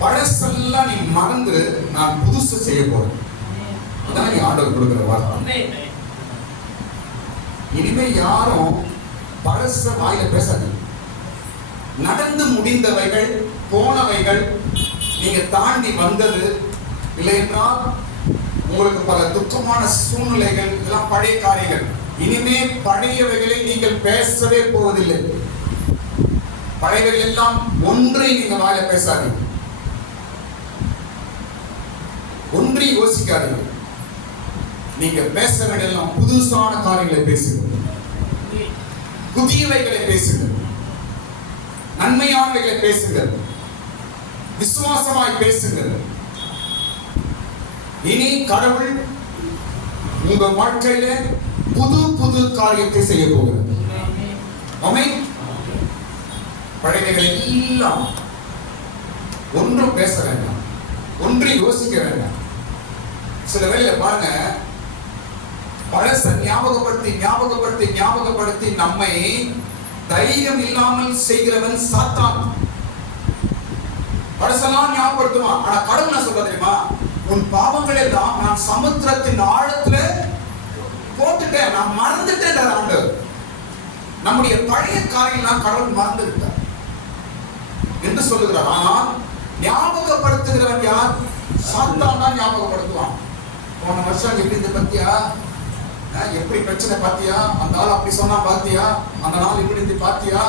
பழசெல்லாம் நீ மறந்து நான் புதுசு செய்ய போறேன். அதான் நீ ஆண்டவர் கொடுக்கிற வார்த்தை. இனிமே யாரும் பழச வாயில பேசாது. நடந்து முடிந்தவைகள், போனவைகள், நீங்க தாண்டி வந்தது இல்லை என்றால் உங்களுக்கு பல துக்கமான சூழ்நிலைகள், இதெல்லாம் பழைய காரியங்கள். இனிமே பழையவைகளை நீங்கள் பேசவே போவதில்லை. பழையவைகள் எல்லாம் ஒன்றை நீங்க வாயில பேசாதீங்க, ஒன்றை யோசிக்காதீங்க. நீங்க பேச வேண்டியெல்லாம் புதுசான காரியங்களை பேசுங்க, புதியவைகளை பேசுங்க, நன்மையானவைகளை பேசுங்க, விசுவாசமாய் பேசுங்க. இனி கடவுள் உங்க வாழ்க்கையில புது புது காரியத்தை செய்ய போகிறார். ஆமென். பழையவைகள் எல்லாம் ஒன்றும் பேச வேண்டாம், ஒன்றை யோசிக்க வேண்டாம். சில வேளையில பாருங்க, பழச ஞாபகப்படுத்தி ஞாபகப்படுத்தி ஞாபகப்படுத்தி நம்மை தைரியம் இல்லாமல் செய்கிறவன் சாத்தான். பழசெல்லாம் ஞாபகப்படுத்துவான். ஆனா கடவுள் என்ன சொல்ற தெரியுமா? உன் பாவங்கள் எல்லாம் நான் சமுத்திரத்தின் ஆழத்துல போட்டுட்டேன், நான் மறந்துட்டேன். ஆண்டவர் நம்முடைய பழைய காரியெல்லாம் கடவுள் மறந்து விட்டார் என்று சொல்லுகிறார். ஆனால் ஞாபகப்படுத்துகிறவன் யார்? சாத்தான் தான் ஞாபகப்படுத்துவான். போன வருஷம் எப்படி இருந்து பத்தியா, எப்படி பிரச்சனை பாத்தியா, அந்த ஆள் அப்படி சொன்னா பாத்தியா, அந்த நாள் இப்படி இருந்து பாத்தியா,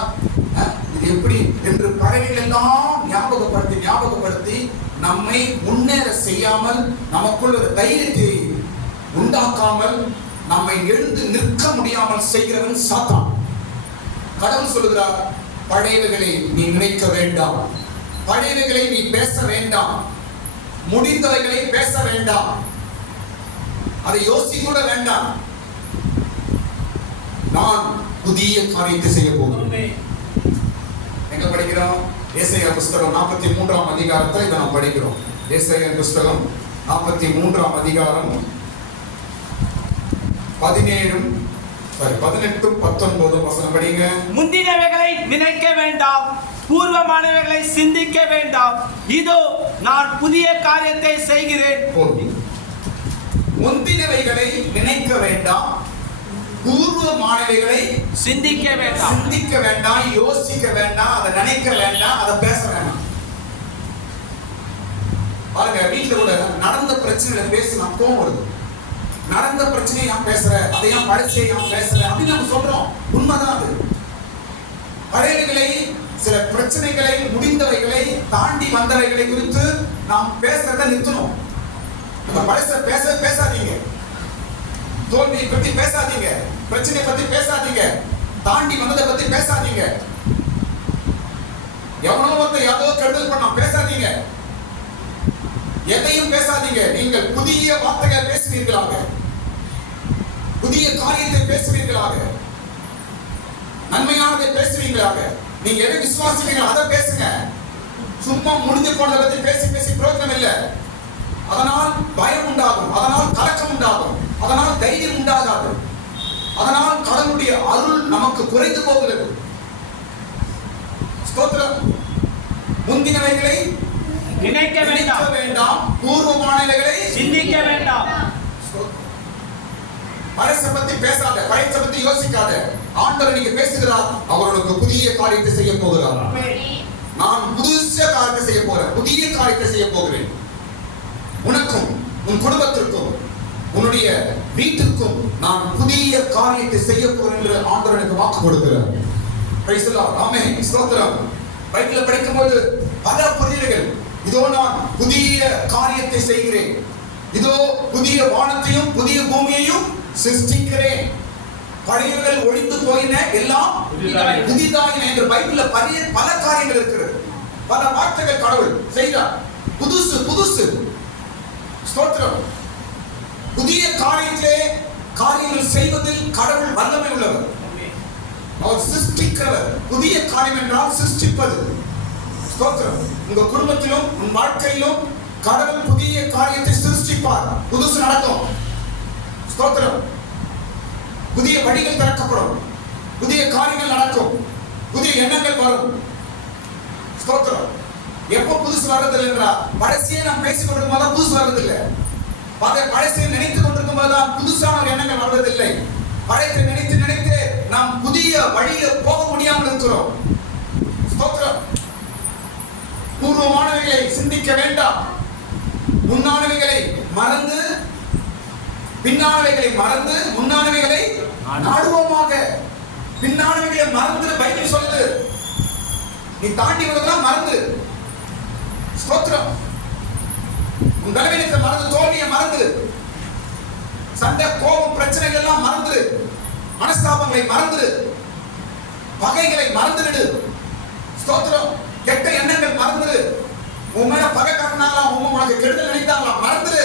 இது எப்படி என்று பழையகள் எல்லாம் ஞாபகப்படுத்தி ஞாபகப்படுத்தி நம்மை முன்னேற செய்யாமல், நமக்குள் ஒரு தைரியத்தை உண்டாக்காமல், நம்மை எழுந்து நிற்க முடியாமல் செய்கிறவன் சாத்தான். கடவுள் சொல்லுகிறார், பழையவைகளை நீ நினைக்க வேண்டாம், பழையவைகளை நீ பேச வேண்டாம், முடிந்தவைகளை பேச வேண்டாம், அதை யோசிக்க கூட வேண்டாம். நான் புதிய காரியத்தை செய்ய போகிறேன். எங்க படிக்கிறோம்? ஏசாயா புஸ்தகம் 43ஆம் அதிகாரத்தை இதை நாம் படிக்கிறோம். ஏசாயா புஸ்தகம் 43ஆம் அதிகாரம் 18 19 வசனம் படிங்க. முந்தினவைகளை நினைக்க வேண்டாம், பூர்வமானவைகளை சிந்திக்க வேண்டாம், இதோ நான் புதிய காரியத்தை செய்கிறேன். முந்தினவைகளை நினைக்க வேண்டாம், பூர்வமானவைகளை சிந்திக்க வேண்டாம், சிந்திக்க வேண்டாம், யோசிக்க வேண்டாம், அதை நினைக்க வேண்டாம், அதை பேச வேண்டாம். பாருங்க, வீட்டுல கூட நடந்த பிரச்சனைகளை பேசலாம், கோவம் வருது. நடந்த பிரச்சனையை நான் பேசுறேன், அதை ஏன் பழசையை நான் பேசுறேன் அப்படின்னு நம்ம சொல்றோம். உண்மைதான் அது. பழையவைகளை, சில பிரச்சனைகளை, முடிந்தவைகளை, தாண்டி வந்தவைகளை குறித்து நாம் பேசுறதை நிறுத்தணும். பழச பேசாதீங்க, தோல்வியை பத்தி பேசாதீங்க, பிரச்சனை பத்தி பேசாதீங்க, தாண்டி வந்ததை பத்தி பேசாதீங்க, எவனோ வந்து யாரோ கெடுதல் பண்ண பேசாதீங்க, எதையும் பேசாதீங்க. நீங்கள் புதிய வார்த்தைகள் பேசுவீர்களாக, புதிய காரியத்தை பேசுவீர்களாக, நன்மையானதை பேசுவீங்களாக. நீங்க எதை விசுவாசிப்பீங்களோ அதை பேசுங்க. சும்மா முடிஞ்சு போனதை பத்தி பேசி பேசி பிரயோஜனம் இல்லை. அதனால் பயம் உண்டாகும், அதனால் கலக்கம் உண்டாகும், அதனால் தைரியம் உண்டாகாது, அதனால் கடவுளுடைய அருள் நமக்கு குறைந்து போகிறது. ஸ்தோத்திரம். முந்தினவைகளை நினைக்க வேண்டாம், பூர்வமானவைகளை சிந்திக்க வேண்டாம். பழச பத்தி பேசாத, பழைய பத்தி யோசிக்காத. ஆண்டவர் நீங்க பேசுகிறார், அவர்களுக்கு புதிய காரியத்தை செய்ய போகிறார். நான் புதுச காரியத்தை செய்ய போறேன், புதிய காரியத்தை செய்ய போகிறேன். உனக்கும் உன் குடும்பத்திற்கும் உன்னுடைய வீட்டிற்கும் நான் புதிய காரியத்தை செய்ய போறேன் என்று ஆண்டவர் எனக்கு வாக்கு கொடுக்கிறார். Praise the Lord. ஆமென். ஸ்தோத்திரம். பைபிளை படிக்கும்போது பல புதியவைகள், இதோ நான் புதிய காரியத்தை செய்கிறேன், இதோ புதிய வானத்தையும் புதிய பூமியையும் சிருஷ்டிக்கிறேன், பழையவைகள் ஒழிந்து போயின, எல்லாம் புதிதாயின என்று பைபிள்ல பல காரியங்கள் இருக்கிறது. பல வார்த்தைகள் கடவுள் செய்கிறார். புதுசு புதுசு. ஸ்தோத்திரம். புதிய காரியத்திலே காரியங்கள் செய்வதில் கடவுள் வல்லமை உள்ளவர். அவர் சிருஷ்டிக்கிறவர். புதிய காரியம் என்றால் சிருஷ்டிப்பது. ஸ்தோத்திரம். உங்க குடும்பத்திலும் உன் வாழ்க்கையிலும் கடவுள் புதிய காரியத்தை சிருஷ்டிப்பார். புதுசு நடக்கும். ஸ்தோத்திரம். புதிய வழிகள் திறக்கப்படும், புதிய காரியங்கள் நடக்கும், புதிய எண்ணங்கள் வரும். ஸ்தோத்திரம். எப்போ புதுசு வர்றது இல்லைன்றா? பழசையே நாம் பேசிக் கொண்டிருக்கும் போது புதுசு வர்றது இல்லை. பழசையை நினைத்துக் கொண்டிருக்கும் போதுதான் புதுசான ஒரு எண்ணங்கள் வருவதில்லை. பழையத்தை நினைத்து நினைத்து நாம் புதிய வழியில போக முடியாமல் இருக்கிறோம். ஸ்தோத்திரம். பூர்வமானவைகளை சிந்திக்க வேண்டாம். முன்னானவைகளை மறந்து, பின்னானவைகளை மறந்து, முன்னானவைகளை நாடுவோமாக. பின்னானவைகளை மறந்து பைபிள் சொல்லுது. நீ தாண்டி வந்ததெல்லாம் மறந்து. ஸ்தோத்திரம். உன் பலவீனத்தை மறந்து, தோல்வியை மறந்து, சண்டை, கோபம், பிரச்சனைகள் எல்லாம் மறந்து, மனஸ்தாபங்களை மறந்து, பகைகளை மறந்துவிடு. ஸ்தோத்திரம். கெட்ட எண்ணங்கள் மறந்து, உன் மேல பகை காட்டினாங்களா, உனக்கு கெடுதல் நினைத்தாங்களா மறந்துடு.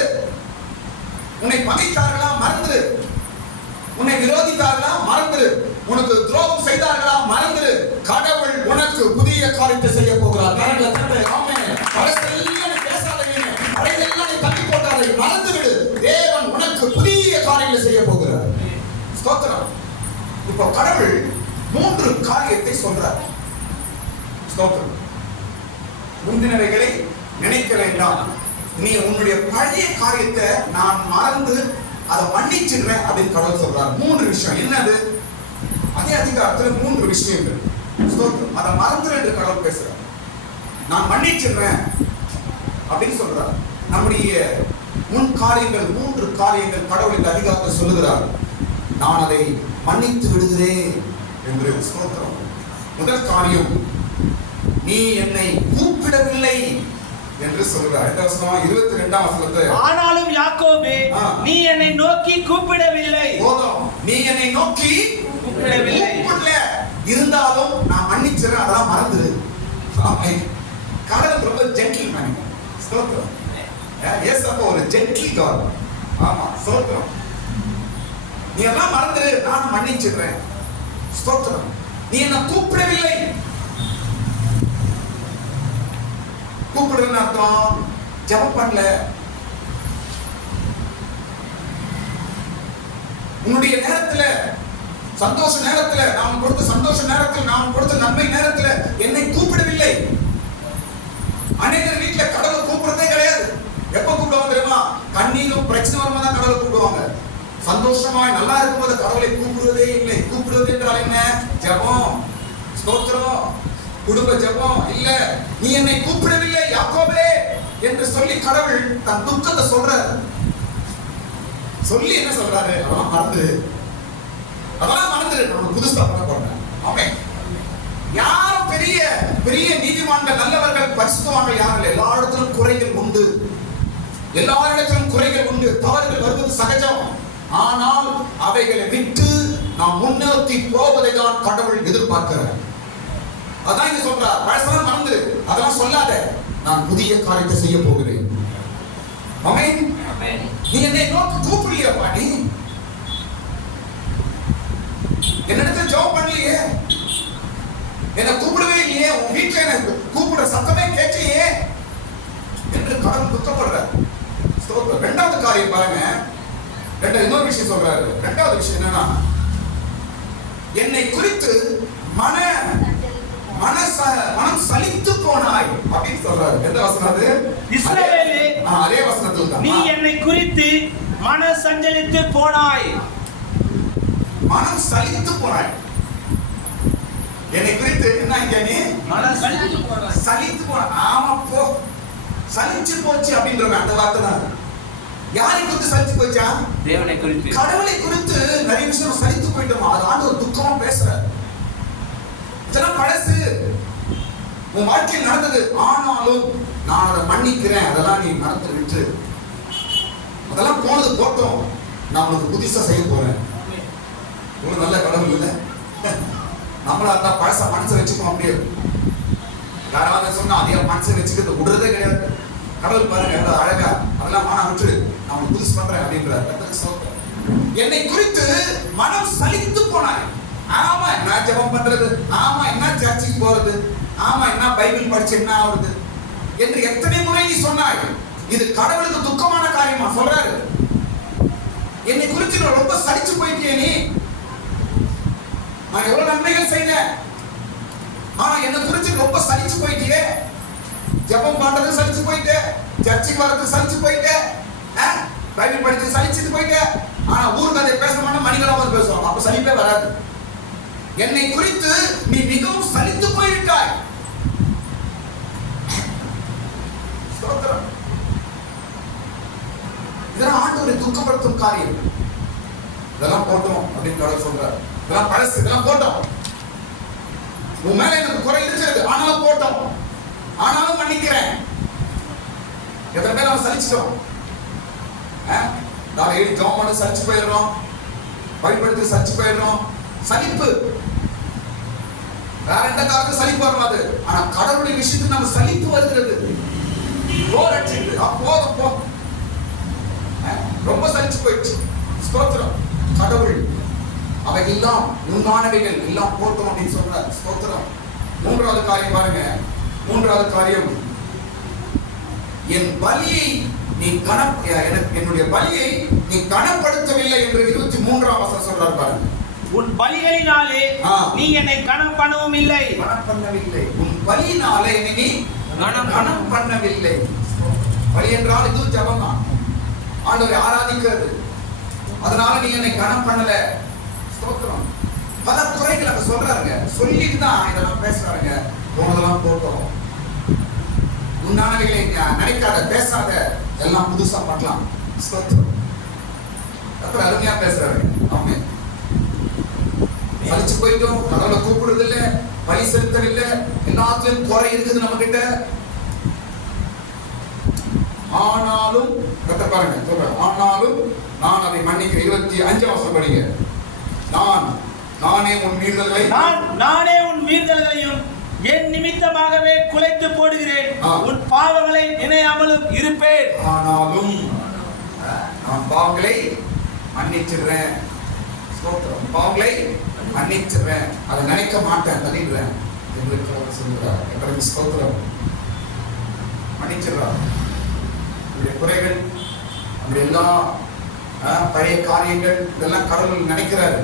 உன்னை பகைத்தார்களா மறந்துடு. உன்னை விரோதித்தார்களா மறந்துடு. உனக்கு துரோகம் செய்தார்களா மறந்துடு. கடவுள் உனக்கு புதிய காரியத்தை செய்ய போகிறார். தள்ளி போட்டாரை மறந்துவிடு. தேவன் உனக்கு புதிய காரியங்களை செய்ய போகிறார். ஸ்தோத்திரம். இப்போ கடவுள் 3 காரியத்தை சொல்றார். ஸ்தோத்திரம். முந்தினவைகளை நினைக்க வேண்டாம். நீ உன்னுடைய பழைய காரியத்தை நான் மறந்து அதை மன்னிச்சிடுறேன் அப்படின்னு கடவுள் சொல்றார். 3 விஷயம். என்னது? அதே அதிகாரத்தில் 3 விஷயங்கள். அதை மறந்துரு என்று கடவுள் பேசுறார். நான் மன்னிச்சிடுறேன் அப்படின்னு சொல்றார். நம்முடைய முன் காரியங்கள் 3 காரியங்கள் கடவுள் இந்த அதிகாரத்தை சொல்லுகிறார். நான் அதை மன்னித்து விடுகிறேன் என்று. ஸ்தோத்திரம். முதல் காரியம், நீ என்னை கூப்பிடவில்லை என்று சொல்கிறார். 22ஆம் வசனத்தை, ஆனாலும் யாக்கோபே நீ என்னை நோக்கி கூப்பிடவில்லை. போதும். நீ என்னை நோக்கி கூப்பிடல, இருந்தாலும் நான் மன்னிச்சிடுறேன், அதெல்லாம் மறந்துரு. கடவுள் ரொம்ப ஜென்டில் மேன். ஸ்தோத்திரம். ஏசப்பா ஒரு ஜென்டில் காட். ஆமா, ஸ்தோத்திரம். நீ எல்லாம் மறந்துரு, நான் மன்னிச்சிடுறேன். ஸ்தோத்திரம். நீ என்ன கூப்பிடவில்லை. கூப்பிடுறதுன்னு அர்த்தம் ஜெபம் பண்ணல. உன்னுடைய நேரத்துல, சந்தோஷ நேரத்துல, நாம் கொடுத்த சந்தோஷ நேரத்தில், நாம் கொடுத்த நன்மை நேரத்துல என்னை கூப்பிடவில்லை. அநேகர் வீட்டுல கடவுளை கூப்பிடுறதே கிடையாது. எப்ப கூப்பிடுவாங்க தெரியுமா? கண்ணீரும் பிரச்சனை வரும்போது தான் கடவுளை கூப்பிடுவாங்க. சந்தோஷமாய் நல்லா இருக்கும்போது கடவுளை கூப்பிடுவதே இல்லை. கூப்பிடுவது என்றால் என்ன? ஜெபம், ஸ்தோத்திரம், குடும்ப ஜெபம் இல்ல. நீ என்னை கூப்பிடவில்லை யாக்கோபே என்று சொல்லி கடவுள் தன் துக்கத்தை சொல்றாரு. சொல்லி என்ன சொல்றாரு? அதெல்லாம் மறந்துரு, அதெல்லாம் மறந்துரு, நம்ம புதுசா பண்ண போறேன். ஆமென். யாரும் பெரிய பெரிய நீதிமான்கள், நல்லவர்கள், பரிசுத்தவான்கள் யாரும் இல்லை. எல்லா இடத்திலும் குறைகள் உண்டு. எல்லா இடத்திலும் குறைகள் உண்டு. தவறுகள் வருவது சகஜம். ஆனால் அவைகளை விட்டு நாம் முன்னோக்கி போவதை தான் கடவுள் எதிர்பார்க்கிறார். அதான் இங்க சொல்றார். பழசெல்லாம் மறந்துரு, அதெல்லாம் சொல்லாத, நான் புதிய காரியத்தை செய்ய போகிறேன். ஆமென். நீ என்னை நோக்கி கூப்பிடலையா? நீ என்னிடத்துல ஜெபம் பண்ணலையே, என்னை கூப்பிடவே இல்லையே, உன் வீட்டுல என்ன கூப்பிடுற சத்தமே கேட்கலையே என்று கடவுள் துக்கப்படுறார். இரண்டாவது காரியம் பாருங்க. இன்னொரு விஷயம் சொல்றாரு. இரண்டாவது விஷயம் என்னன்னா, என்னை குறித்து மனம் சலித்து போனாய் அப்படின்னு சொல்றாரு. எந்த வசனம் அது? இஸ்ரவேலே, அதே வசனத்தில் தான். நீ என்னை குறித்து மன சஞ்சலித்து போனாய். மனம் சலித்து போனாய். என்னை குறித்து என்ன? இங்க நீ மன சலித்து போனாய். சலித்து போன. ஆமா, போ, சலிச்சு போச்சு அப்படின்ற அந்த வார்த்தை தான். யாரை குறித்து சலிச்சு போச்சா? தேவனை குறித்து. கடவுளை குறித்து நிறைய விஷயம் சலித்து போயிட்டோம். அது ஆண்டவர் துக்கமா பேசுறாரு. இதெல்லாம் பழசு, உன் வாழ்க்கையில் நடந்தது. ஆனாலும் நான் அதை மன்னிக்கிறேன், அதெல்லாம் நீ மறந்து விட்டு, அதெல்லாம் போனது போட்டோம், நான் உனக்கு புதுசா செய்ய போறேன். ஒரு நல்ல கடவுள் இல்லை. நம்மளா இருந்தா பழச மனசை வச்சுக்கோம். அப்படியே யாராவது சொன்னா அதே மனசை வச்சுக்கிறது விடுறதே கிடையாது. கடவுள் பாருங்க எவ்வளவு அழகா, அதெல்லாம் மனம் விட்டு நான் உனக்கு புதுசு பண்றேன் அப்படின்றார். என்னை குறித்து மனம் சலித்து போனாய். ஆமா, என்ன ஜெபம் பண்றது, ஆமா என்ன சர்ச்சுக்கு போறது, ஆமா என்ன பைபிள் படிச்சு என்ன ஆகுது என்று எத்தனை முறை நீ சொன்னாய். இது கடவுளுக்கு துக்கமான காரியமா சொல்றாரு. என்னை குறித்து ரொம்ப சலிச்சு போயிட்டியே நீ. நான் எவ்வளவு நன்மைகள் செய்தேன், ஆனா என்னை குறித்து ரொம்ப சலிச்சு போயிட்டியே. ஜெபம் பண்றது சலிச்சு போயிட்டு, சர்ச்சுக்கு வர்றது சலிச்சு போயிட்டு, பைபிள் படிச்சு சலிச்சுட்டு போயிட்டு, ஆனா ஊருக்கு அதை பேச மாட்டோம், மணிகளா வந்து பேசுவோம். அப்ப சலிப்பே வராது. என்னை குறித்து நீ மிகவும் சலித்து போய்விட்டாய். ஸ்தோத்திரம். இதெல்லாம் ஆண்டவரை துக்கப்படுத்தும் காரியம். இதெல்லாம் போட்டோம் அப்படின்னு கடவுள் சொல்றார். இதெல்லாம் பழசு, இதெல்லாம் போட்டோம். உன் மேல எனக்கு குறை இருக்கிறது, ஆனாலும் போட்டோம், ஆனாலும் மன்னிக்கிறேன். எத்தனை பேர் நம்ம சலிச்சிட்டோம்? நான் ஏறி ஜாம் பண்ண சலிச்சு போயிடுறோம், பயன்படுத்தி சலிச்சு போயிடுறோம். சலிப்பு வேற எந்த காரணத்துக்கு சலிப்பு வராது. ஆனா கடவுளுடைய விஷயத்துக்கு நம்ம சலிப்பு வருகிறது. போர் அடிச்சிருக்கு, போதும் போ, ரொம்ப சலிச்சு போயிடுச்சு. ஸ்தோத்திரம். கடவுள் அவை எல்லாம் உண்மானவைகள் எல்லாம் போட்டோம் அப்படின்னு சொல்றார். ஸ்தோத்திரம். மூன்றாவது காரியம் பாருங்க. மூன்றாவது காரியம், என் பலியை நீ என்னுடைய பலியை நீ கனப்படுத்தவில்லை என்று 23ஆம் வசனம் சொல்றார் பாருங்க. உன் பலிகளினாலே நீ என்னை கனம் பண்ணவும் இல்லை. கனம் பண்ணவில்லை. உன் பலியினாலே என்னை நீ கனம் பண்ணவில்லை. பலி என்றால் இது ஜெபம் தான், ஆண்டவரை ஆராதிக்கிறது. அதனால நீ என்னை கனம் பண்ணல. ஸ்தோத்திரம். பல குறைகள் அங்க சொல்றாருங்க. சொல்லிட்டு தான் இதெல்லாம் பேசுறாருங்க. போனதெல்லாம் போட்டோம், உன்னானவைகளை நினைக்காத, பேசாத, எல்லாம் புதுசா பண்ணலாம். ஸ்தோத்திரம். அப்புறம் அருமையா பேசுறாரு. ஆமென். சலிச்சு போயிட்டோம், கடவுளை கூப்பிடுறது இல்ல, பலி செலுத்தவில்லை, எல்லாத்திலும் குறை இருக்குது நம்ம கிட்ட. ஆனாலும் பாருங்க சொல்றேன், ஆனாலும் நான் அதை மன்னிக்கிறேன். 25ஆம் வசனம் படிங்க. நானே உன் மீறுதல்களையும் என் நிமித்தமாகவே குலைத்து போடுகிறேன், உன் பாவங்களை நினையாமலும் இருப்பேன். ஆனாலும் நான் பாவங்களை மன்னிச்சிடுறேன். பாவங்களை மன்னிச்சிடுறேன், அதை நினைக்க மாட்டேன், தள்ளிடுறேன் என்று சொல்கிறார். எப்படி ஸ்தோத்திரம். மன்னிச்சிடுறார். நம்முடைய குறைகள், நம்முடைய எல்லா பழைய காரியங்கள் இதெல்லாம் கடவுள் நினைக்கிறாரு.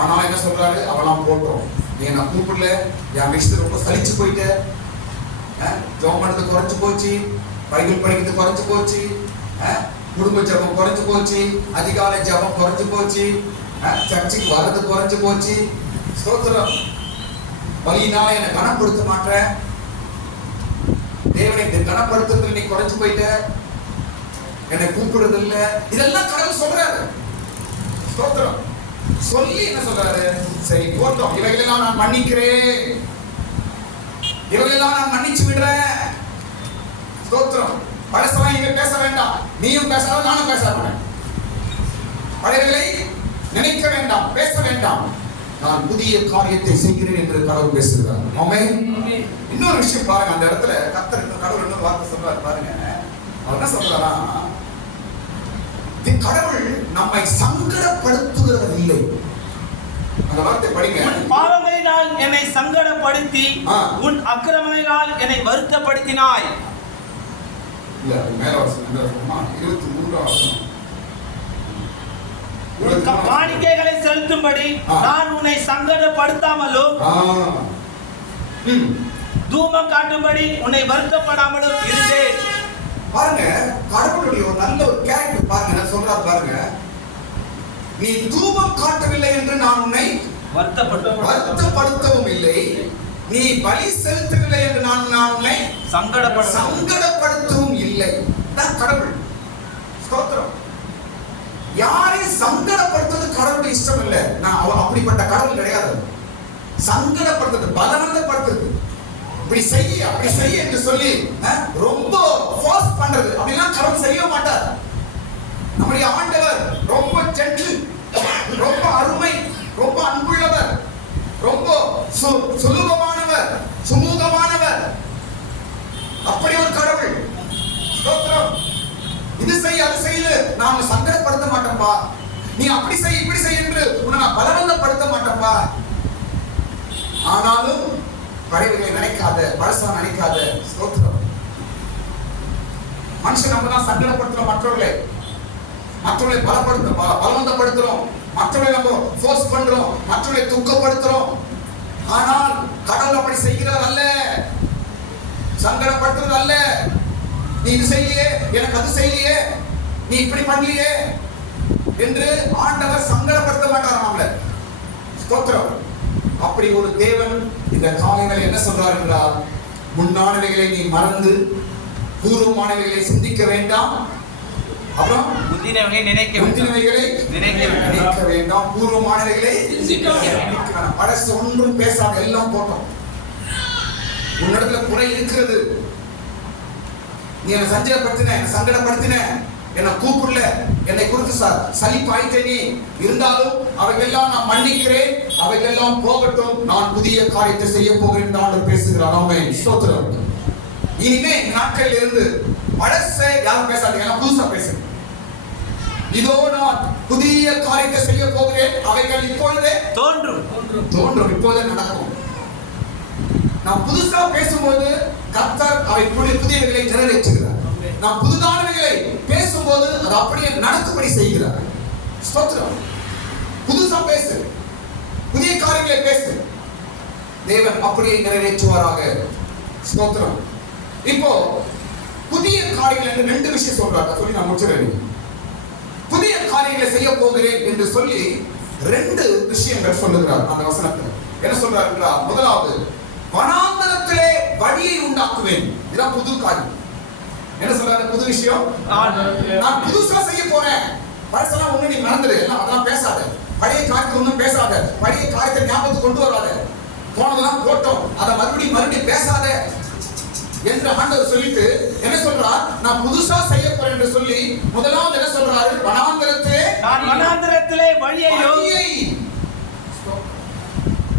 ஆனா என்ன சொல்றாரு, அவெல்லாம் போட்டோம், நீ நான் கூப்பிடல, என் விஷயத்தை ரொம்ப சலிச்சு போயிட்ட, ஜெபம் பண்ணது குறைஞ்சு போச்சு, பைபிள் படிக்கிறது குறைஞ்சு போச்சு, குடும்ப ஜெபம் குறைஞ்சு போச்சு, அதிகாலை ஜெபம் குறைஞ்சு போச்சு, சர்ச்சுக்கு வர்றது குறைஞ்சு போச்சு. ஸ்தோத்திரம். பலியினால என்னை கனப்படுத்த மாட்டேன், தேவனை கனப்படுத்துறதுல நீ குறைஞ்சு போயிட்ட, என்னை கூப்பிடுறது இல்ல. இதெல்லாம் கடவுள் சொல்றாரு. ஸ்தோத்திரம். சொல்லி என்ன சொல்றாரு, சரி போட்டோம், இவைகளெல்லாம் நான் மன்னிக்கிறேன், இவைகளெல்லாம் நான் மன்னிச்சு விடுறேன். ஸ்தோத்திரம். பழசெல்லாம் இங்க பேச வேண்டாம், நீயும் பேசாத, நானும் பேச மாட்டேன். பழையவர்களை நினைக்க வேண்டாம், பேச வேண்டாம், நான் புதிய காரியத்தை செய்கிறேன் என்று கடவுள் பேசுகிறார். ஆமென். இன்னொரு விஷயம் பாருங்க, அந்த இடத்துல கர்த்தர் கடவுள் இன்னொரு வார்த்தை சொல்றாரு பாருங்க. அவர் என்ன சொல்றாரா, கடவுள் நம்மை சங்கடப்படுத்துகிறவர் இல்லை. அந்த வார்த்தை படிங்க. உன் பாவங்களினால் என்னை சங்கடப்படுத்தி உன் அக்கிரமங்களினால் என்னை வருத்தப்படுத்தினாய். இல்ல மேல வசனம் 23ஆம் வசனம். காணிக்கைகளை செலுத்தும்படி நான் உன்னை சங்கடப்படுத்தாமலும் தூபம் காட்டும்படி உன்னை வருத்தப்படாமலும் இருந்தேன். பாருங்க, கடவுளுடைய ஒரு நல்ல ஒரு கேரக்டர் பாருங்க. நான் சொல்றா பாருங்க, நீ தூபம் காட்டவில்லை என்று நான் உன்னை வருத்தப்படுத்தவும் இல்லை, நீ பலி செலுத்தவில்லை என்று நான் உன்னை சங்கடப்படுத்தவும் இல்லை. கடவுள். ஸ்தோத்திரம். யாரை சங்கடப்படுத்துறது கடவுளுடைய இஷ்டம் இல்லை. நான் அப்படிப்பட்ட கடவுள் கிடையாது. சங்கடப்படுத்துறது, பலவந்தப்படுத்துறது, இப்படி செய்ய அப்படி செய்ய என்று சொல்லி ரொம்ப ஃபோர்ஸ் பண்றது அப்படிலாம் கடவுள் செய்ய மாட்டார். நம்முடைய ஆண்டவர் ரொம்ப ஜென்டில், ரொம்ப அருமை, ரொம்ப அன்புள்ளவர், ரொம்ப சுலபமானவர், சுமூகமானவர். அப்படி ஒரு கடவுள். ஸ்தோத்திரம். இது செய் அது செய்து நான் சங்கடப்படுத்த மாட்டேன்பா, நீ அப்படி செய் இப்படி செய் என்று உன்னை நான் பலவந்தப்படுத்த மாட்டேன்பா. ஆனாலும் பழையவர்களை நினைக்காத, பழசா நினைக்காத. ஸ்தோத்திரம். மனுஷன் நம்ம தான் சங்கடப்படுத்துறோம், மற்றவர்களை பலவந்தப்படுத்துறோம், மற்றவர்களை நம்ம ஃபோர்ஸ் பண்றோம், மற்றவர்களை துக்கப்படுத்துறோம். ஆனால் கடவுள் அப்படி செய்கிறார் அல்ல. சங்கடப்படுத்துறது அல்ல. நீ இது செய்யலையே, எனக்கு அது செய்யலையே, நீ இப்படி பண்ணலையே என்று ஆண்டவர் சங்கடப்படுத்த மாட்டார் நம்மள. ஸ்தோத்திரம். அப்படி ஒரு தேவன் இந்த காலையில் என்ன சொல்றார் என்றால், முன்னானவைகளை நீ மறந்து பூர்வமானவைகளை சிந்திக்க வேண்டாம். அப்புறம் முந்தினவைகளை நினைக்க வேண்டாம், பூர்வமானவைகளை சிந்திக்க வேண்டாம். பழசு ஒன்றும் பேசாத, எல்லாம் போட்டோம். உன்னிடத்துல குறை இருக்கிறது, நீ என்னை சஞ்சயப்படுத்தின, என்னை சங்கடப்படுத்தின, என்னை கூப்பிடல, என்னை குறித்து சலிப்பாயிட்டே நீ இருந்தாலும் அவைகளெல்லாம் நான் மன்னிக்கிறேன், அவைகளெல்லாம் போகட்டும், நான் புதிய காரியத்தை செய்ய போகிறேன் என்று ஆண்டவர் பேசுகிறார். ஆமென். ஸ்தோத்திரம். இனிமே நாட்களில் இருந்து பழசை யாரும் பேசாதீங்க, எல்லாம் புதுசா பேசுங்க. இதோ நான் புதிய காரியத்தை செய்ய போகிறேன், அவைகள் இப்பொழுதே தோன்றும், இப்போதே நடக்கும். நாம் புதுசா பேசும்போது கர்த்தர் அவை புதியவைகளை நிறைவேற்றுகிறார். நாம் புதுதானவைகளை பேசும்போது அது அப்படியே நடக்கும்படி செய்கிறார். ஸ்தோத்திரம். புதுசா பேசு, புதிய காரியங்களை பேசு, தேவன் அப்படியே நிறைவேற்றுவாராக. ஸ்தோத்திரம். இப்போ புதிய காரியங்கள் என்று ரெண்டு விஷயம் சொல்றாங்க, சொல்லி நான் முடிச்சிடுறேன். புதிய காரியங்களை செய்ய போகிறேன் என்று சொல்லி ரெண்டு விஷயங்கள் சொல்லுகிறார் அந்த வசனத்தில். என்ன சொல்றார் என்றால், முதலாவது, வனாந்தரத்திலே வழியை உண்டாக்குவேன். இதுதான் புது காரியம். என்ன சொல்றாரு? புது விஷயம். நான் புதுசா செய்ய போறேன். பழசெல்லாம் ஒண்ணு நீ மறந்துடு, எல்லாம் அதெல்லாம் பேசாத. பழைய காரியத்தை ஒண்ணும் பேசாத, பழைய காரியத்தை ஞாபகத்துக்கு கொண்டு வராத. போனதெல்லாம் போட்டோம், அதை மறுபடியும் பேசாத என்று ஆண்டவர் சொல்லிட்டு என்ன சொல்றார்? நான் புதுசா செய்ய போறேன் என்று சொல்லி முதலாவது என்ன சொல்றாரு? வனாந்தரத்திலே வழியை,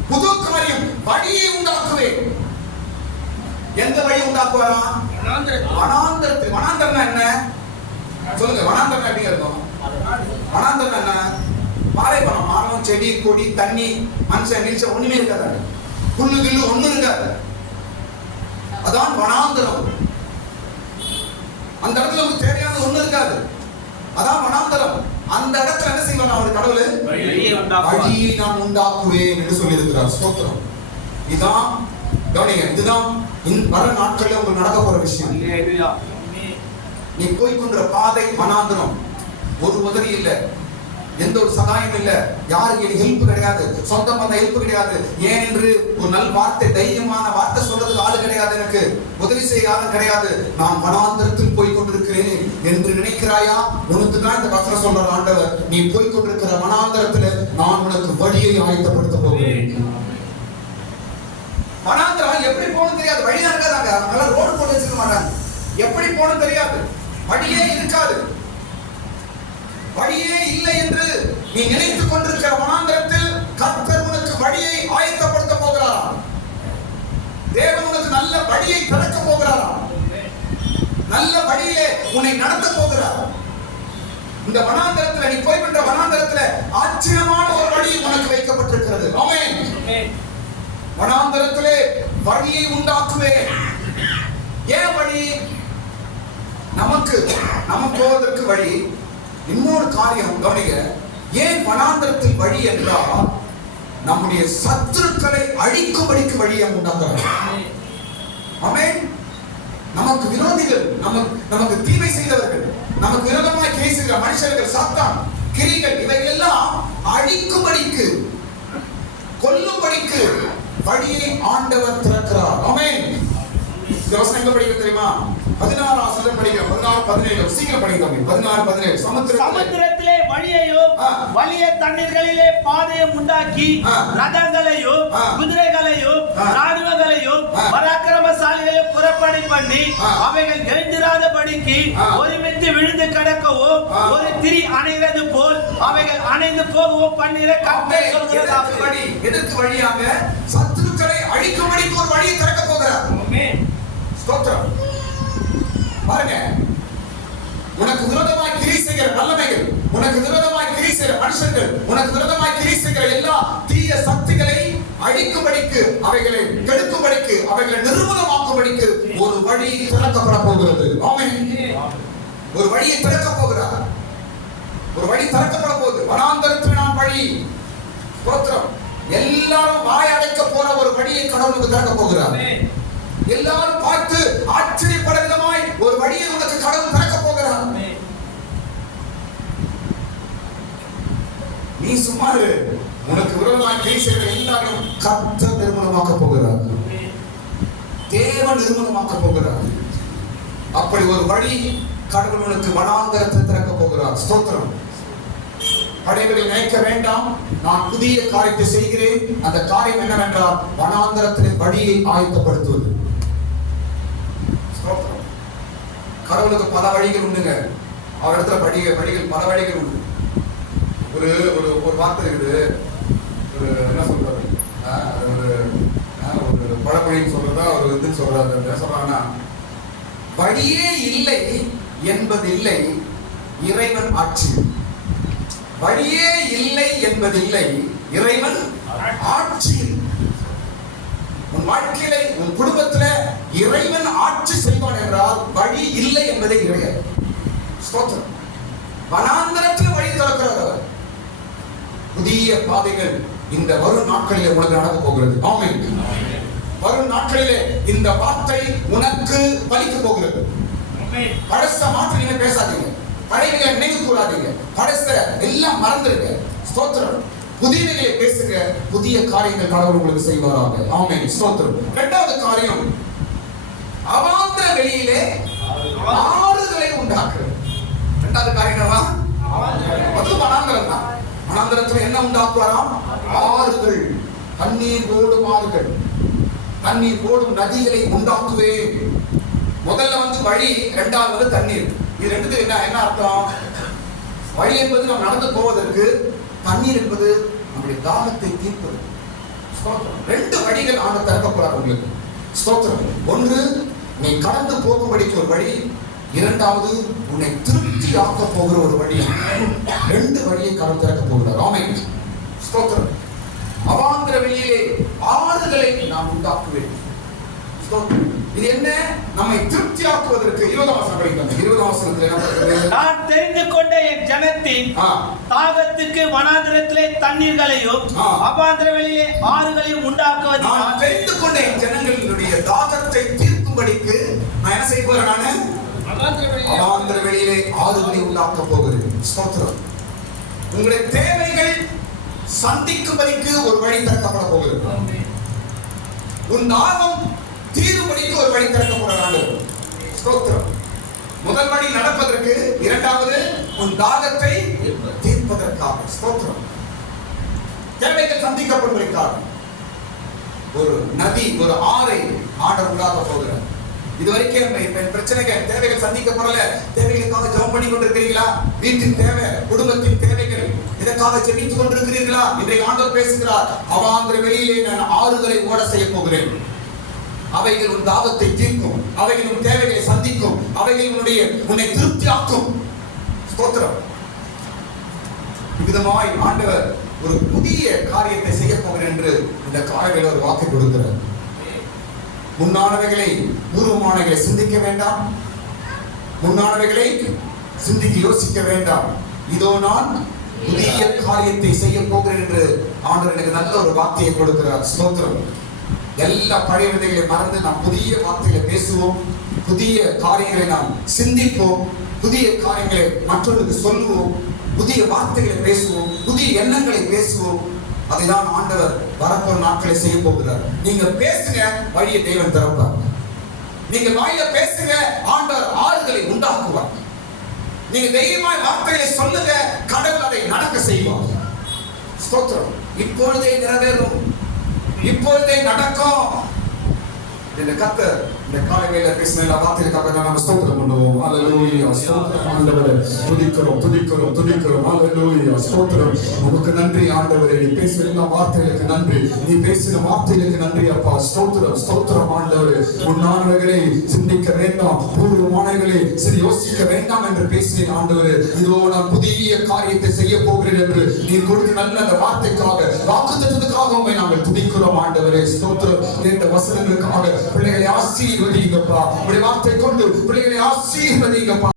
புது காரியம், வழியை உண்டாக்குவேன். எந்த வழி உண்டாக்குவாரா? வனாந்தரத்தில். வனாந்தரம் என்ன சொல்லுங்க? வனாந்தரம் எப்படி இருக்கும்? வனாந்தரம் என்ன? பாலைவனம், மரம், செடி, கொடி, தண்ணி, மனுஷன் நீச்சல் ஒண்ணுமே இருக்காது, புல்லு கில்லு ஒண்ணு இருக்காது. அதான் வனாந்தரம். அந்த இடத்துல உங்களுக்கு தேவையான ஒண்ணு இருக்காது, அதான் வனாந்தரம். அந்த இடத்துல என்ன செய்வார் அவர்? கடவுள் வழியை நான் உண்டாக்குவேன் என்று சொல்லி இருக்கிறார். ஸ்தோத்திரம். இதான் கவனிங்க, இதுதான் வர நாட்களில் உங்களுக்கு நடக்க போற விஷயம். நீ போய்கொண்ட பாதை வனாந்தரம். ஒரு உதவி இல்லை, எந்த ஒரு சகாயம் இல்லை, யாருக்கு எனக்கு ஹெல்ப் கிடையாது, சொந்தம் அந்த ஹெல்ப் கிடையாது. ஏன் என்று ஒரு நல் வார்த்தை, தைரியமான வார்த்தை சொல்றதுக்கு ஆளு கிடையாது, எனக்கு உதவி செய்ய ஆளும் கிடையாது. நான் வனாந்தரத்தில் போய்கொண்டிருக்கிறேன் என்று நினைக்கிறாயா? உனக்கு தான் இந்த வசனம் சொல்ற ஆண்டவர், நீ போய்கொண்டிருக்கிற வனாந்தரத்துல நான் உனக்கு வழியை ஆயத்தப்படுத்த போகிறேன். வனாந்தரம் எப்படி போகணும் தெரியாது, வழியா இருக்காதாங்க. அவங்க ரோடு போட்டு வச்சிருக்க மாட்டாங்க, எப்படி போகணும் தெரியாது, வழியே இருக்காது. வழியே இல்லை என்று நீ நினைத்துக் கொண்டிருக்கிற வனாந்தரத்தில் கர்த்தர் உனக்கு வழியை ஆயத்தப்படுத்த போகிறாராம். தேவன் உனக்கு நல்ல வழியை திறக்க போகிறாராம், நல்ல வழியிலே உன்னை நடத்த போகிறார். இந்த வனாந்தரத்தில் நீ போய்விட்ட வனாந்தரத்தில் ஆச்சரியமான ஒரு வழி உனக்கு வைக்கப்பட்டிருக்கிறது. ஆமென். வனாந்தரத்திலே வழியை உண்டாக்குவேன். ஏன் வழி? நம்ம போவதற்கு வழி. இன்னொரு காரியம் கவனிங்க, ஏன் வனாந்தரத்தில் வழி என்றால் நம்முடைய சத்துருக்களை அழிக்கும்படிக்கு வழியை உண்டாக்குறார். ஆமென். நமக்கு விரோதிகள், நமக்கு தீமை செய்தவர்கள், நமக்கு விரோதமாய் பேசுகிற மனுஷர்கள், சாத்தான், கிரிகள், இவைகள் எல்லாம் அழிக்கும்படிக்கு, கொல்லும்படிக்கு வழியை ஆண்டவர் திறக்கிறார். ஆமென். இந்த வசனம் எங்க படிக்க தெரியுமா? 16 வசனம் படிக்கிறோம். 16 17 சீக்கிரம் படிங்க. 16 17 சமுத்திரத்திலே வழியையும் வலிய தண்ணீர்களிலே பாதையும் உண்டாக்கி ரதங்களையும் குதிரைகளையும் ராணுவங்களையும் பராக்கிரமசாலிகளையும் புறப்படை பண்ணி அவைகள் எழுந்திராதபடிக்கு ஒருமித்து விழுந்து கிடக்கவும் ஒரு திரி அணைகிறது போல் அவைகள் அணைந்து போகவும் பண்ணிற கர்த்தர் சொல்கிறார். எதற்கு வழியாக? சத்துருக்களை அழிக்கும்படிக்கு ஒரு வழியை திறக்க போகிறார். ஆமென். ஸ்தோத்திரம். பாருங்க, உனக்கு விரோதமாய் கிரி செய்கிற வல்லமைகள், உனக்கு விரோதமாய் கிரி செய்கிற மனுஷர்கள், உனக்கு விரோதமாய் கிரி செய்கிற எல்லா தீய சக்திகளை அழிக்கும்படிக்கு, அவைகளை கெடுக்கும்படிக்கு, அவைகளை நிர்மூலமாக்கும்படிக்கு ஒரு வழி திறக்கப்பட போகிறது. ஆமென். ஒரு வழியை திறக்க போகிறார். ஒரு வழி திறக்கப்பட போகுது. வனாந்தரத்தில் நான் வழி. ஸ்தோத்திரம். எல்லாரும் வாய் அடைக்க போற ஒரு வழியை கடவுளுக்கு திறக்க போகிறார். எல்லாரும் பார்த்து ஆச்சரியப்பட விதமாய் ஒரு வழியை உனக்கு கடவுள் திறக்க போகிறார். நீ சும்மா இரு. உனக்கு விரோதமாய் பேசுகிற எல்லாரையும் கர்த்தர் நிர்மூலமாக்க போகிறார். தேவன் நிர்மூலமாக்க போகிறார். அப்படி ஒரு வழி கடவுள் உனக்கு வனாந்தரத்தை திறக்க போகிறார். ஸ்தோத்திரம். படைகளை நினைக்க வேண்டாம், நான் புதிய காரியத்தை செய்கிறேன். அந்த காரியம் என்னவென்றால் வனாந்தரத்தின் வழியை ஆயத்தப்படுத்துவது. கடவுளுக்கு பல வழிகள் உண்டுங்க. அவர் இடத்துல வழிகள் பல வழிகள் உண்டு. ஒரு ஒரு ஒரு வார்த்தை இருக்குது. ஒரு என்ன சொல்றாரு, ஒரு பழமொழின்னு சொல்றதா ஒரு இதுன்னு சொல்றாரு. என்ன சொல்றாங்கன்னா, வழியே இல்லை என்பதில்லை இறைவன் ஆட்சி. வழியே இல்லை என்பதில்லை இறைவன் ஆட்சி. உன் வாழ்க்கையில உன் குடும்பத்துல இறைவன் ஆட்சி செய்வான் என்றால் வழி இல்லை என்பதை கிடையாது. ஸ்தோத்திரம். வனாந்தரத்தில் வழி திறக்கிறார் அவர். புதிய பாதைகள் இந்த வரும் நாட்களிலே உனக்கு நடக்க போகிறது. ஆமென். வரும் நாட்களிலே இந்த வார்த்தை உனக்கு பலிக்க போகிறது. பழச மாற்றி நீங்க பேசாதீங்க, பழையவை நினைவு கூறாதீங்க, பழச எல்லாம் மறந்துடுங்க. ஸ்தோத்திரம். புதியவைகளை பேசுங்க, புதிய காரியங்கள் கடவுள் உங்களுக்கு செய்வாராக. ஆமென். ஸ்தோத்திரம். இரண்டாவது காரியம், அவாந்தர வெளியிலே ஆறுகளை உண்டாக்குறது. இரண்டாவது காரியம் என்னவா? அது வனாந்தரம் தான். வனாந்தரத்துல என்ன உண்டாக்குவாராம்? ஆறுகள், தண்ணீர் ஓடும் ஆறுகள், தண்ணீர் ஓடும் நதிகளை உண்டாக்குவேன். முதல்ல வழி, இரண்டாவது தண்ணீர். இது ரெண்டுத்துக்கு என்ன அர்த்தம்? வழி என்பது நாம் நடந்து போவதற்கு, தண்ணீர் என்பது நம்முடைய தாகத்தை தீர்ப்பது. ரெண்டு வழிகள் ஆண்டு திறக்க போறார் உங்களுக்கு. ஸ்தோத்திரம். ஒன்று, நீ கடந்து போகும்படிக்கு ஒரு வழி. இரண்டாவது, உன்னை திருப்தி ஆக்க போகிற ஒரு வழி. ரெண்டு வழியை கடந்து திறக்க போகிறார். ஆமென். ஸ்தோத்திரம். அவாந்தர வெளியிலே ஆறுகளை நான் உண்டாக்குவேன். இது என்ன? நம்மை திருப்தியாக்குவதற்கு. 20ஆம் வசனம் படிக்கலாம். 20ஆம் வசனத்தில் என்ன சொல்றது? நான் தெரிந்து கொண்ட என் ஜனத்தின் தாகத்துக்கு வனாந்தரத்திலே தண்ணீர்களையும் அவாந்தர வெளியிலே ஆறுகளையும் உண்டாக்குவது. நான் தெரிந்து கொண்ட என் ஜனங்களினுடைய தாகத்தை தீர்க்கும்படிக்கு நான் என்ன செய்ய போறேன்? நான் அவாந்தர வெளியிலே ஆறுகளை உண்டாக்க போகிறேன். ஸ்தோத்திரம். உங்களுடைய தேவைகள் சந்திக்கும்படிக்கு ஒரு வழி திறக்கப்பட போகிறது. உன் தாகம் தீரும்படிக்கு ஒரு வழி திறக்கப்படுறாங்க. ஸ்தோத்திரம். முதல் வழி நடப்பதற்கு, இரண்டாவது உன் தாகத்தை தீர்ப்பதற்காக. ஸ்தோத்திரம். தேவைகள் சந்திக்கப்படுவதற்காக ஒரு நதி, ஒரு ஆறை ஆண்டவர் உண்டாக்க போகிறார். இதுவரைக்கும் பிரச்சனைகள், தேவைகள் சந்திக்கப்படல. தேவைகளுக்காக ஜெபம் பண்ணி கொண்டிருக்கிறீர்களா? வீட்டின் தேவை, குடும்பத்தின் தேவைகள், இதற்காக ஜெபித்துக் கொண்டிருக்கிறீர்களா? இன்றைக்கு ஆண்டவர் பேசுகிறார், அவாந்தர வெளியிலே நான் ஆறுகளை ஓட செய்ய போகிறேன். அவைகள் உன் தாகத்தை தீர்க்கும், அவைகள் உன் தேவைகளை சந்திக்கும், அவைகள் உன்னை திருப்தியாக்கும். ஸ்தோத்திரம். விதமாய் ஆண்டவர் ஒரு புதிய காரியத்தை செய்ய போகிறேன் என்று இந்த காலையில் ஒரு வாக்கு கொடுக்கிறார். முன்னானவைகளை, பூர்வமானவைகளை சிந்திக்க வேண்டாம், முன்னானவைகளை சிந்திக்க யோசிக்க வேண்டாம். இதோ நான் புதிய காரியத்தை செய்ய போகிறேன் என்று ஆண்டவர் எனக்கு நல்ல ஒரு வார்த்தையை கொடுக்கிறார். ஸ்தோத்திரம். எல்லா பழைய விதைகளை மறந்து நாம் புதிய வார்த்தைகளை பேசுவோம், புதிய காரியங்களை நாம் சிந்திப்போம், புதிய காரியங்களை மற்றவர்களுக்கு சொல்லுவோம், புதிய வார்த்தைகளை பேசுவோம், புதிய எண்ணங்களை பேசுவோம். அதைதான் ஆண்டவர் வரப்போற நாட்களை செய்ய போகிறார். நீங்க பேசுங்க, வழியை தேவன் திறப்பார். நீங்க வாயில பேசுங்க, ஆண்டவர் ஆறுகளை உண்டாக்குவார். நீங்க தைரியமாய் வார்த்தைகளை சொல்லுங்க, கடவுள் அதை நடக்க செய்வார். ஸ்தோத்திரம். இப்பொழுதே நிறைவேறும், இப்பொழுதே நடக்கும். இந்த கர்த்தர் இந்த காலை வேளையில பேசின எல்லா வார்த்தைகளுக்காக நாம ஸ்தோத்திரம் பண்ணுவோம். ஹல்லேலூயா. ஸ்தோத்திரம் ஆண்டவரே. துதிக்கிறோம். ஹல்லேலூயா. ஸ்தோத்திரம். உமக்கு நன்றி ஆண்டவரே. நீ பேசின எல்லா வார்த்தைகளுக்கு நன்றி. நீ பேசின வார்த்தைகளுக்கு நன்றி அப்பா. ஸ்தோத்திரம் ஆண்டவரே. உன்னானவைகளை சிந்திக்க வேண்டாம், பூர்வமானவைகளை சரி யோசிக்க வேண்டாம் என்று பேசினேன் ஆண்டவரே. இதோ நான் புதிய காரியத்தை செய்ய போகிறேன் என்று நீ கொடுத்த நல்ல அந்த வார்த்தைக்காக, வாக்குத்தத்தத்துக்காக உம்மை நாங்கள் துதிக்கிறோம் ஆண்டவரே. ஸ்தோத்திரம். இந்த வசனங்களுக்காக பிள்ளைகளை ஆசீர்வதிங்கப்பா. உம்முடைய வார்த்தை கொண்டு பிள்ளைகளை ஆசீர்வதிங்கப்பா.